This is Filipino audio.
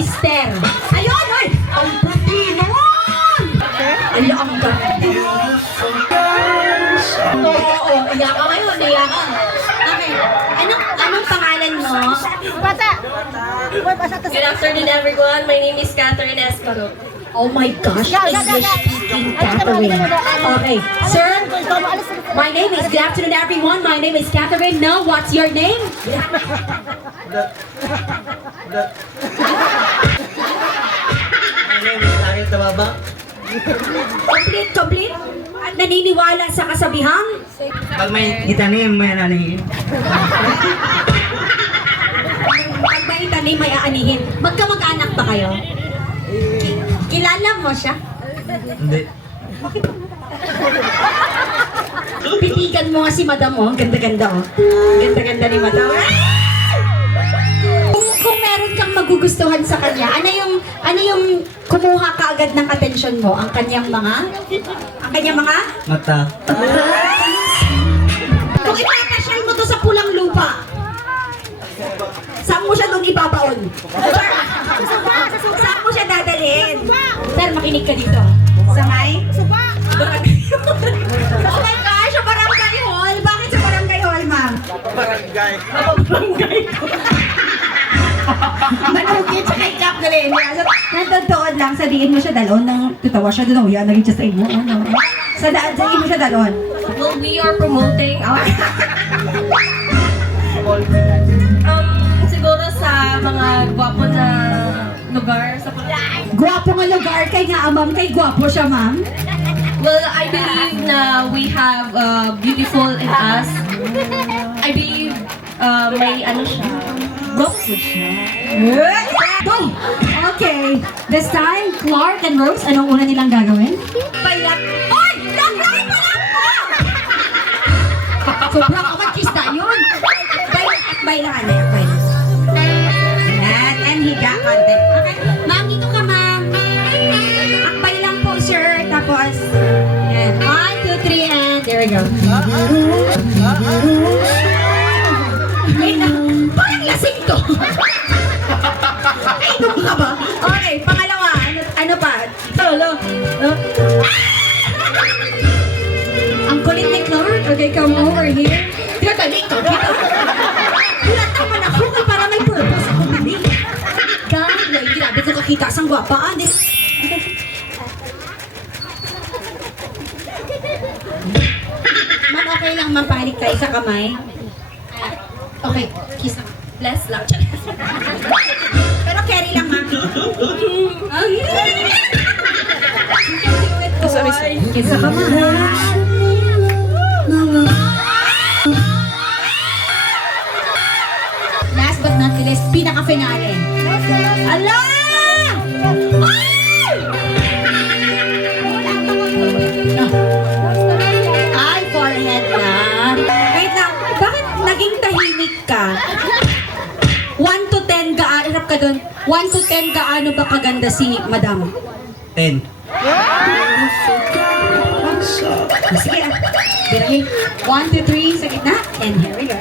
Mister. Ayun, ay! Ang puti nun! Ala, ang ganda. Oo, iyak ka ngayon, iyak ka. Okay, anong pangalan mo? Good afternoon, everyone. My name is Catherine Escaro. Oh my gosh, English-speaking Catherine. Okay, sir, my name is, good afternoon everyone, my name is Catherine. Now, what's your name? My name is Ariel Tababa. Complete? At naniniwala sa kasabihang? Pag may itanim, may ananin. Pag may tanim, may aanihin. Magkamag-anak ba kayo? Kilala mo siya? Hindi. Pitigan mo nga si madam, oh. Ang ganda-ganda, oh. Ganda-ganda ni madam. Kung meron kang magugustuhan sa kanya, ano yung kumuha ka agad ng atensyon mo? Ang kanyang mga? Mata. Kung ipapasyal mo to sa pulang lupa, saan mo siya doon ibabaon? Saan mo siya dadalhin? Sir, makinig ka dito. Sa may? Barangay. Oh my gosh, sa barangay hall? Bakit sa barangay hall, ma'am? Barangay. Barangay ko. Manugit sa kay Cap na rin. Nagtagtoon lang, sadiin mo siya dalon nang tutawa siya doon. Yan, naging just ay mo. Ano? Sadiin mo siya dalon. Well, we are promoting our... siguro sa mga gwapo na lugar sa Gwapo nga lugar kay nga, ma'am. Kay gwapo siya, ma'am. Well, I believe na we have beautiful in us. I believe may ano siya. Gwapo siya. Go! Okay. This time, Clark and Rose, anong una nilang gagawin? Bailat. Oy! Nag-ride pa lang po! Sobrang kamakis na yun. Bailahan na yun. Yan. And higa konti. Okay. Ma'am, dito ka, ma'am. Akbay lang po, sir. Tapos, yan. 1, 2, 3, and there we go. Wait na. Parang lasing to. Ay, inom ka ba? Okay, pangalawa. Ano pa? Solo. Ang kulit ni Clark. Okay, come over here. Dito, dito. Hulat naman ako kung para may purpose ako mali. God, like, grabe ko kakita sang gwapaan. Ma'am, okay lang mapalik tayo sa kamay. Okay, kiss lang. Bless lang. Pero carry lang, ma'am. Kiss sa kamay. Last but not least, pinaka-finale. Ala! Ay, forehead lang. Wait lang, bakit naging tahimik ka? 1 to 10 gaano, harap ka dun. 1 to 10 gaano ba kaganda si Madam? 10. Sige, birahin. 1, 2, 3 sa gitna. And here we go.